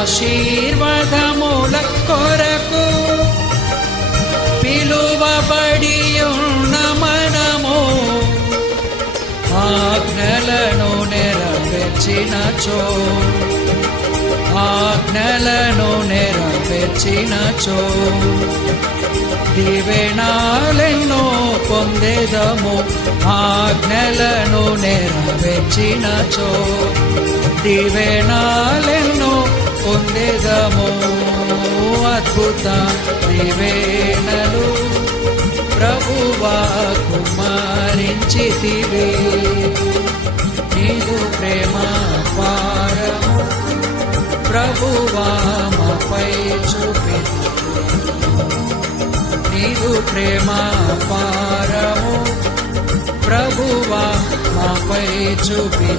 ఆశీర్వాదముల కొరకు పిలువబడి ఉన్న మనము ఆజ్ఞలను నెరవేర్చినచో ఆజ్ఞలను నెరవేర్చినచో. దివెనాలెన్నో పొందేదము ఆజ్ఞలను నెరవేర్చినచో. దివెనాలెన్నో అద్భుతము అద్భుత నివేదలు ప్రభువా కుమారించితివే. నీదు ప్రేమ పారము ప్రభువా మాపై చూపి నీదు ప్రేమ పారము ప్రభువా మాపై చూపి